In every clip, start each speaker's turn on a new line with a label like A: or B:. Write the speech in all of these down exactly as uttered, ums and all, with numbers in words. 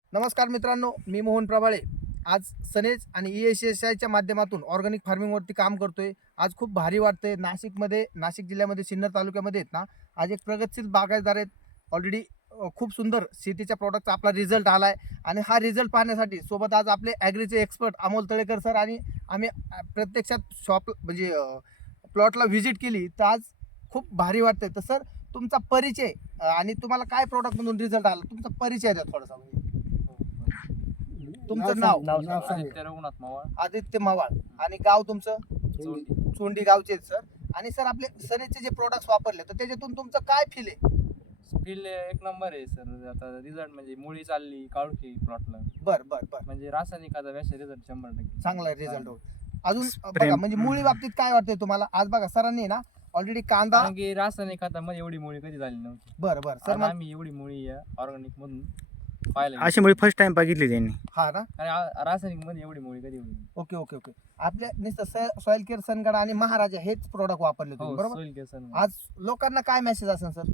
A: नमस्कार मित्रांनो, मी मोहन प्रभाळे. आज सनेज आणि ई एस एस आयच्या माध्यमातून ऑर्गॅनिक फार्मिंगवरती काम करतोय. आज खूप भारी वाटतंय. नाशिकमध्ये नाशिक जिल्ह्यामध्ये सिन्नर तालुक्यामध्ये आहेत ना, आज एक प्रगतशील बागायतदार आहेत. ऑलरेडी खूप सुंदर शेतीच्या प्रॉडक्टचा आपला रिझल्ट आला आहे आणि हा रिझल्ट पाहण्यासाठी सोबत आज आपले ॲग्रीचे एक्सपर्ट अमोल तळेकर सर आणि आम्ही अ, प्रत्यक्षात शॉप म्हणजे प्लॉटला व्हिजिट केली. तर आज खूप भारी वाटतंय. तर सर, तुमचा परिचय अ, आणि तुम्हाला काय प्रॉडक्टमधून रिझल्ट आला, तुमचा परिचय द्या थोडासा. म्हणजे तुमचं नाव
B: नाव
A: नाव सांगा.
B: आदित्य रघुनाथ मवाळ,
A: आदित्य मवाळ. आणि गाव तुमचं
B: चोंडी.
A: चोंडी गावचे आहेत सर. आणि सर, आपले सनेजचे जे प्रोडक्ट्स वापरले तर त्याच्यातून तुमचं काय फील आहे?
B: स्किल एक नंबर आहे सर. आता रिझल्ट म्हणजे मुळी चालली काळुखी प्लॉटला,
A: बर बर बर
B: म्हणजे रासायनिक खतापेक्षा रिझल्ट शंभर टक्के
A: चांगला रिझल्ट होईल. अजून बघा,
C: प्रेम.
A: म्हणजे मुळी बाबतीत काय वाटतंय तुम्हाला? आज बघा सरांनी ना ऑलरेडी कांदा.
B: कारण की रासायनिक खतामध्ये एवढी मुळी कधी झाली नव्हती.
A: बर बर सर,
B: आता
A: मग
B: आम्ही एवढी मुळी या ऑर्गॅनिक मधून पाहिलं.
C: अशी मुळे फर्स्ट टाइम बघितली त्यांनी.
A: हा ना.
B: आणि आ- रासायनिक मध्ये एवढी मुळी कधी होती.
A: Okay okay okay. आपल्या नुसतं सॉइल केअर सनगड आणि महाराजा हेच प्रोडक्ट वापरले तुम्ही,
B: हो,
A: बरोबर?
B: सोईल केसन.
A: आज लोकांना काय मेसेज असेल सर?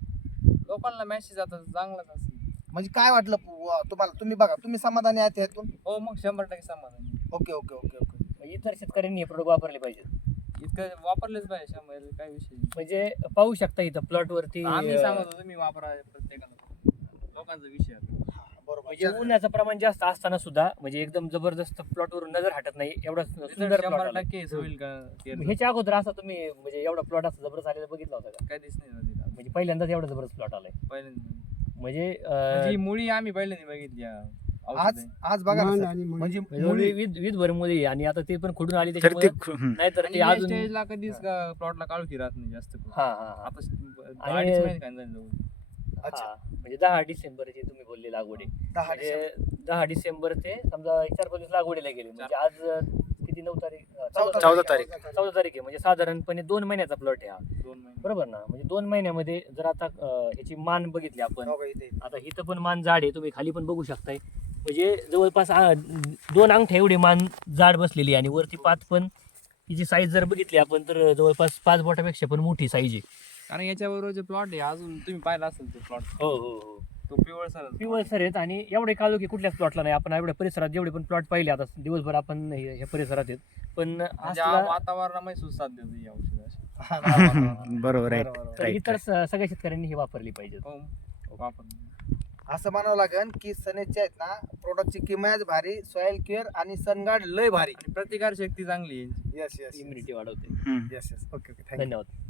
B: लोकांना मेसेज आता चांगलाच असेल.
A: म्हणजे काय वाटलं व- तुम्हाला? तुम्ही बघा, तुम्ही समाधानी आहात यातून?
B: हो, मग शंभर टक्के समाधान.
A: Okay okay okay okay.
D: इतर शेतकऱ्यांनी हे प्रोडक्ट वापरले पाहिजेत.
B: इतकं वापरलेच पाहिजे, शंभर काही विषय नाही.
D: म्हणजे पाहू शकता इथं प्लॉट वरती
B: आम्ही
D: अं,
B: सांगत होतो तुम्ही वापरा प्रत्येकाला. लोकांचा विषय आहे.
A: बरोबर.
D: म्हणजे उन्हाचं प्रमाण जास्त असताना सुद्धा म्हणजे एकदम जबरदस्त प्लॉट वरून नजर हटत नाही एवढा
B: Result
D: सुंदर
B: शंभर
D: प्लॉट.
B: टक्के होईल का ते
D: ह्याच्या अगोदर असा तुम्ही म्हणजे एवढा प्लॉट असा जबरदस्त आलेला बघितला होता का?
B: कधीच नाही झाली.
D: म्हणजे पहिल्यांदाच एवढा जबरदस्त प्लॉट आलाय.
B: पहिल्यांदा
D: म्हणजे
B: म्हणजे ही
D: अं,
B: मुळी आम्ही पहिल्यांदा बघितली या
A: आज
B: औषधे.
A: आज बघा ना
E: मान
A: सर,
E: आणि मुळी.
A: म्हणजे
D: म्हणजे
A: मुळी
D: विध विध भर मुली आणि आता ते पण खुडून आली
C: तर ते
D: त्याच्यामुळे
C: हम्म.
D: नाहीतर
B: आणि
D: ते
B: या
D: अजून
B: स्टेजला कधीच प्लॉटला काळोखी राहत नाही जास्त करून.
D: हा हा हा.
B: आता
D: आणि-
B: अडीच महिने काय झाले जवळ.
A: अच्छा.
D: हा. म्हणजे दहा डिसेंबरची तुम्ही बोलले लागवड आहे.
A: दहा डिसेंबर.
D: म्हणजे दहा डिसेंबर ते समजा चार पाच दिवस लागवडीला गेले म्हणजे आज अं, किती नऊ तारीख अं,
A: चौदा
C: चौदा तारीख.
D: चौदा तारीख आहे. म्हणजे साधारणपणे दोन महिन्याचा प्लॉट आहे हा,
B: दोन महिने.
D: बरोबर ना? म्हणजे दोन महिन्यामध्ये जर आता अं, ह्याची मान बघितली आपण,
A: हो का, इथे इथे.
D: आता इथं पण मान जाड आहे, तुम्ही खाली पण बघू शकताय. म्हणजे जवळपास आ, दोन अंगठ्या एवढी मान जाड बसलेली आहे आणि वरती पाच पण हिची साईज जर बघितली आपण तर जवळपास पाच बोटापेक्षा पण मोठी साईज आहे.
B: कारण याच्याबरोबर जे प्लॉट आहे अजून तुम्ही पाहिला असेल तो प्लॉट,
D: हो हो हो.
B: तो पिवळ सर
D: पिवळसर आहेत आणि एवढे काळू की कुठल्याच प्लॉटला नाही. आपण एवढ्या परिसरात जेवढे पण प्लॉट पाहिले आता दिवसभर आपण हे- ह्या परिसरात आहेत पण
B: म्हणजे
D: असला-
B: वातावरणामध्ये सुसाद देतो ही औषध अशी.
A: हा, हा, हा, हा.
C: बरोबर आहे.
A: बरोबर, बरोबर.
D: तर इतर स- सगळ्या शेतकऱ्यांनी हे वापरली पाहिजेत.
B: हो, वापर.
A: असं म्हणावं लागेल की सनेजच्या आहेत ना प्रोडक्टची किंमत भारी, सॉइल केअर आणि सनगार्ड लय भारी.
B: आणि प्रतिकार शक्ती चांगली आहे यांची.
A: येस येस
D: इम्युनिटी वाढवते.
C: Hmm.
A: Yes yes. Okay okay. Thank you.
D: धन्यवाद.